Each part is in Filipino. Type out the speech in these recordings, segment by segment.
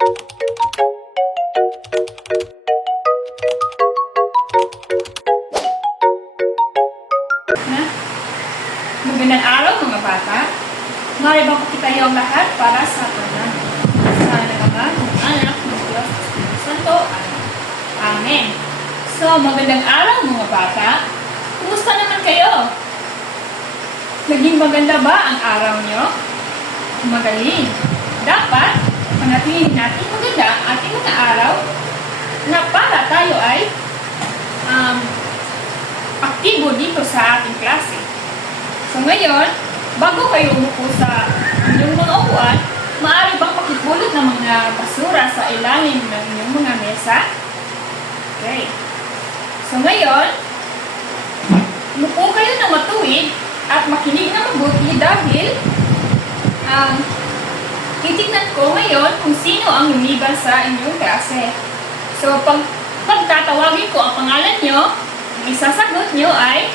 Magandang araw mga bata. Maaari bang pakitayo ang lahat para sa tanan? Sana naman ng anak ng Diyos Espiritu Santo. Amen. So, magandang araw mga bata. Kumusta naman kayo? Naging maganda ba ang araw nyo? Magaling. Dapat panatilihin natin maganda ang ating mga araw na para tayo ay aktibo dito sa ating klase. So ngayon, bago kayo umupo sa inyong mga upuan, maaari bang pakipulot ng mga basura sa ilalim ng inyong mga mesa? Okay. So ngayon, umupo kayo ng matuwid at makinig na mabuti dahil titignan ko ngayon kung sino ang lumiban sa inyong klase. So pagtatawagin ko ang pangalan nyo, ang isasagot nyo ay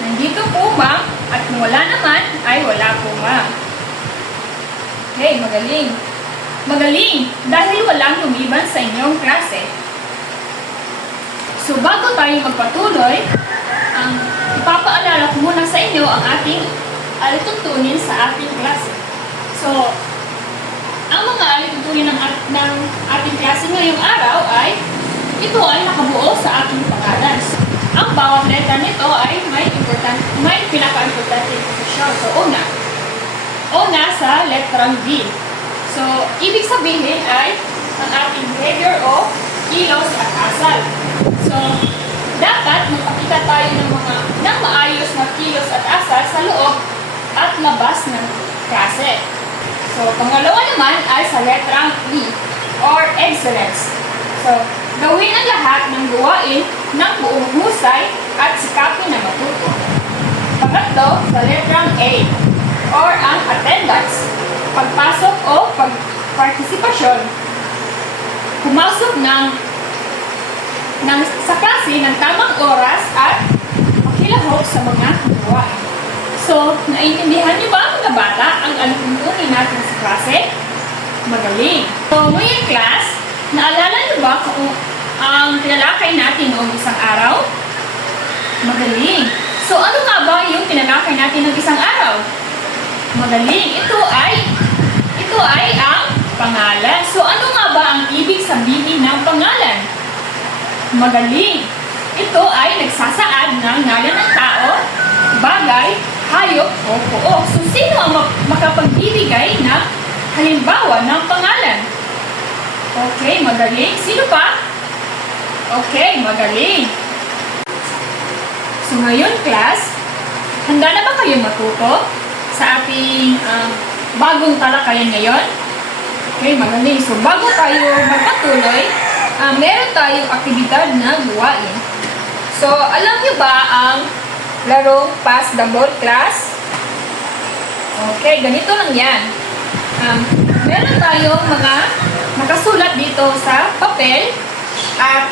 nandito po ma'am, at kung wala naman ay wala po ma'am. Okay, magaling. Magaling dahil walang lumiban sa inyong klase. So bago tayo magpatuloy, ipapaalala ko muna sa inyo ang ating alituntunin sa ating klase. So, ang mga alituntunin ng ating klase ngayong araw ay ito ay nakabuo sa ating pangalan. Ang bawat letra nito ay may pinaka-importante posisyon. So, una sa letrang V. So, ibig sabihin ay ang ating behavior o kilos at asal. So, dapat magpakita tayo ng maayos na kilos at asal sa loob at labas ng klase. So, pangalawa naman ay sa letrang E or excellence. So, gawin ang lahat ng gawain ng buong husay at sikapin na matuto. Pangatlo, sa letrang A or ang attendance. Pagpasok o pagpartisipasyon. Pumasok sa klase ng tamang oras at makilahok sa mga gawain. So, naintindihan niyo ba mga bata ang alituntunin natin sa klase? Magaling! So, ngayong class, naalala niyo ba kung ang tinalakay natin noong isang araw? Magaling! So, ano nga ba yung tinalakay natin ng isang araw? Magaling! Ito ay ang pangalan. So, ano nga ba ang ibig sabihin ng pangalan? Magaling! Ito ay nagsasaad ng ngalan ng tao, bagay, hayop o pook. So, sino ang makapagbibigay ng halimbawa ng pangalan? Okay, magaling. Sino pa? Okay, magaling. So, ngayon, class, handa na ba kayo matuto sa ating bagong talakayan ngayon? Okay, magaling. So, bago tayo magpatuloy, meron tayong aktibidad na gawain. So, alam niyo ba ang larong pass the ball, class? Okay, ganito lang yan. Meron tayong mga nakasulat dito sa papel at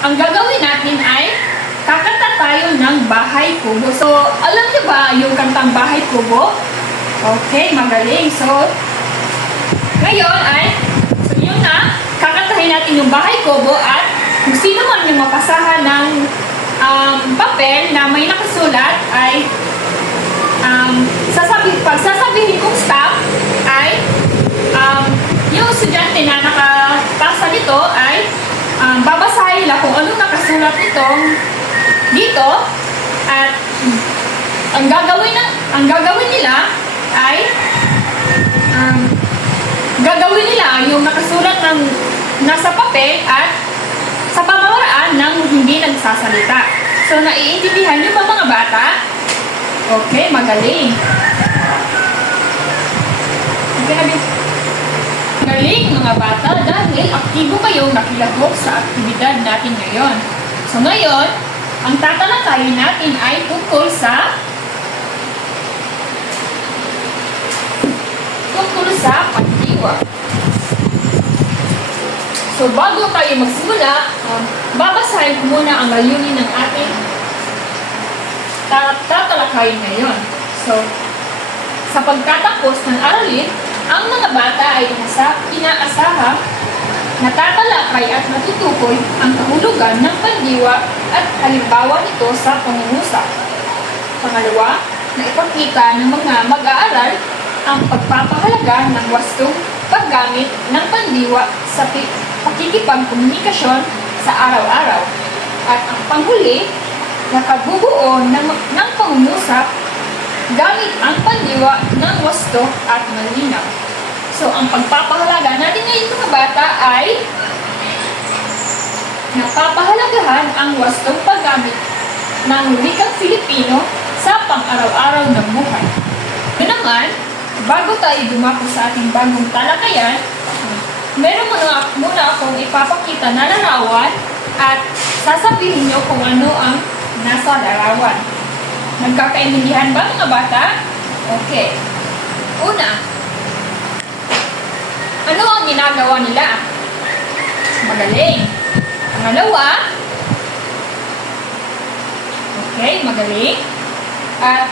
ang gagawin natin ay kakanta tayo ng Bahay Kubo. So, alam niyo ba yung kantang Bahay Kubo? Okay, magaling. So, ngayon ay yun na, kakantahin natin yung Bahay Kubo at kung sino man yung mapasahan ng papel na may nakasulat ay pag sasabihin kong stop ay yung estudyante na nakapasa nito ay babasahin nila kung anong nakasulat dito at ang gagawin nila ay gagawin nila yung nakasulat ng nasa papel at sa pamamaraan ng hindi nagsasalita. So, naiintindihan niyo ba mga bata? Okay, magaling. Magaling mga bata dahil aktibo kayong nakilahok sa aktibidad natin ngayon. So, ngayon, ang tatalakayin natin ay tungkol sa pagdiwa. So, bago tayo magsimula, babasahin ko muna ang layunin ng ating tatalakayin ngayon. So, sa pagtatapos ng aralin, ang mga bata ay inaasahan bentaha, natatalakay at natutukoy ang kahulugan ng pandiwa at halimbawa nito sa pangungusap. Pangalawa, na ipakita ng mga mag-aaral ang pagpapahalaga ng wastong paggamit ng pandiwa sa pakikipagkomunikasyon sa araw-araw. At ang panghuli, na pagbubuo ng pangungusap gamit ang pandiwa ng wasto at malinaw. So, ang pagpapahalaga natin ngayon mga bata ay napapahalagahan ang wastong paggamit ng wikang Filipino sa pang-araw-araw na buhay. Yun naman, bago tayo dumako sa ating bagong talakayan, meron muna akong ipapakita na larawan at sasabihin niyo kung ano ang nasa larawan. Nagkakaintindihan ba mga bata? Okay. Una, ano ang ginagawa nila? Magaling. Pangalawa, okay, magaling. At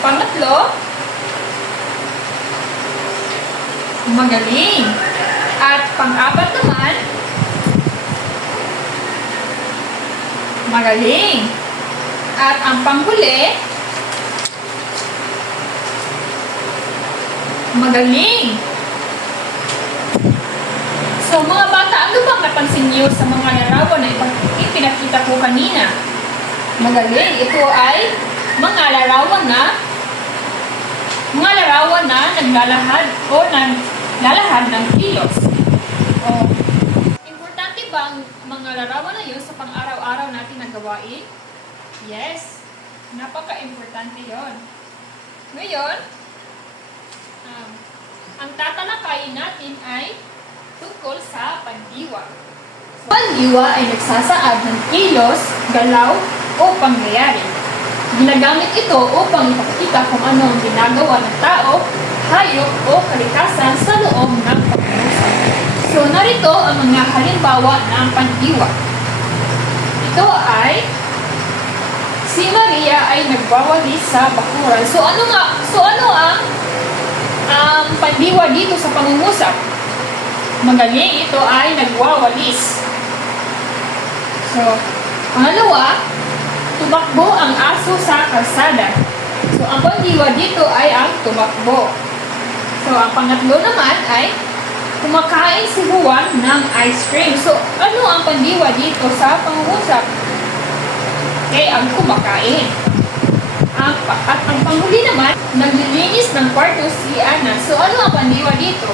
pangatlo, magaling. At pang-apat naman, magaling. At ang panghuli, magaling. So mga bata, ano bang napansin niyo sa mga larawan na ipinakita ko kanina? Magaling. Ito ay mga larawan na naglalahad o naglalahad ng kilos. Importante ba ang mga larawan na yun sa pang-araw-araw natin na gawain? Yes. Napaka-importante yon. Ngayon, ang tatalakayin natin ay tungkol sa pandiwa. Pandiwa ay nagsasaad ng kilos, galaw, o pangyayari. Ginagamit ito upang ipakita kung ano ang ginagawa ng tao, hayop, o kalikasan sa loob ng pangungusap. So, narito ang mga halimbawa ng pandiwa. Ito ay si Maria ay nagwawalis sa bakuran. So, ano ang pandiwa dito sa pangungusap? Magaling, ito ay nagwawalis. So, pangalawa, tumakbo ang aso sa kalsada. So, ang pandiwa dito ay ang tumakbo. So, ang pangatlo naman ay kumakain si Juan ng ice cream. So, ano ang pandiwa dito sa pangungusap? Okay, ang kumakain. At ang panghuli naman, naglilinis ng kwarto si Ana. So, ano ang pandiwa dito?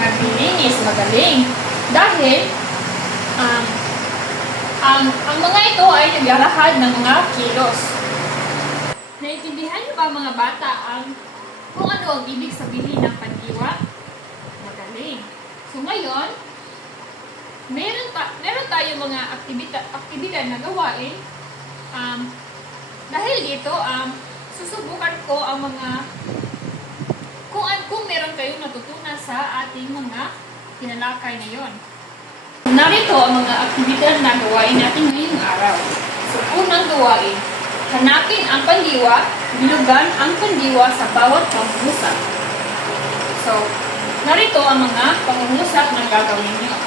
Naglilinis, magaling. Dahil, ang mga ito ay naglalahad ng mga kilos. Naintindihan niyo ba mga bata kung ano ang ibig sabihin ng pandiwa? Magaling. So ngayon, meron tayo mga aktibidad na gawain. Dahil dito, susubukan ko ang mga kung meron kayong natutunan sa ating mga tinalakay na yon. Narito ang mga aktibidad na gawain natin ngayong araw. So, unang gawain, hanapin ang pandiwa, bilugan ang pandiwa sa bawat pangungusap. So, narito ang mga pangungusap na gagawin niyo.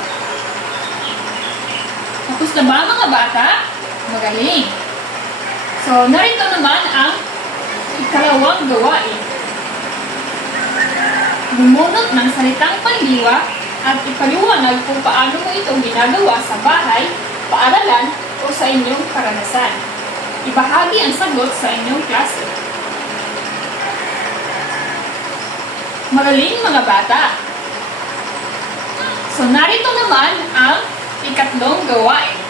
Tapos na ba mga bata? Magaling. So, narito naman ang ikalawang gawain. Bumunot ng salitang pandiwa at ipaliwanag kung paano mo itong ginagawa sa bahay, paaralan, o sa inyong karanasan. Ibahagi ang sagot sa inyong klase. Magaling mga bata! So, narito naman ang ikatlong gawain.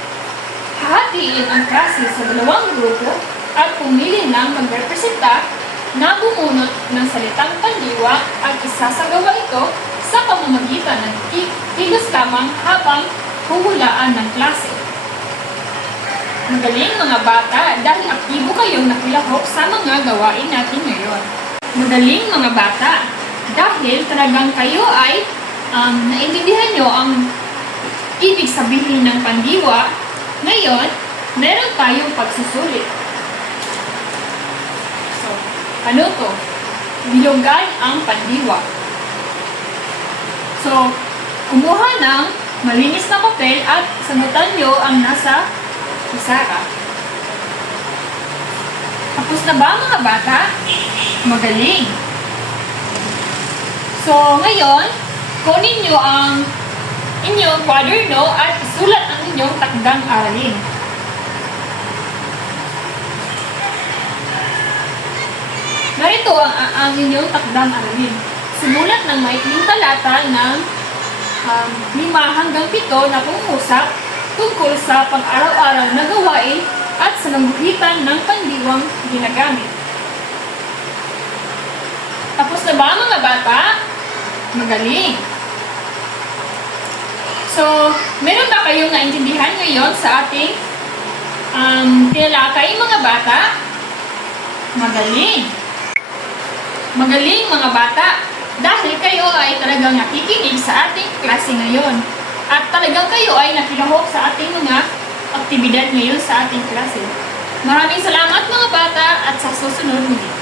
Hahatiin ang klase sa dalawang grupo at pumili ng magrepresenta na bumunot ng salitang pandiwa at isasagawa ito sa pamamagitan ng kilos lamang habang huhulaan ng klase. Magaling mga bata dahil aktibo kayong nakilahok sa mga gawain natin ngayon. Magaling mga bata dahil talagang kayo ay naintindihan nyo ang ibig sabihin ng pandiwa. Ngayon, meron tayong pagsusulit. So, ano to? Bilugan ang pandiwa. So, kumuha ng malinis na papel at sagutan nyo ang nasa pizarra. Tapos na ba mga bata? Magaling! So, ngayon, kunin nyo ang inyong kwaderno at isulat ang inyong takdang aralin. Narito ang inyong takdang aralin. Sumulat ng maikling talata ng 5 hanggang 7 na pangungusap tungkol sa pang-araw-araw na gawain at sa nambuhitan ng pandiwang ginagamit. Tapos na ba mga bata? Magaling! So, meron ba kayong naintindihan ngayon sa ating tinalakay mga bata? Magaling! Magaling mga bata! Dahil kayo ay talagang nakikinig sa ating klase ngayon. At talagang kayo ay nakilahok sa ating mga aktibidad ngayon sa ating klase. Maraming salamat mga bata at sa susunod muli.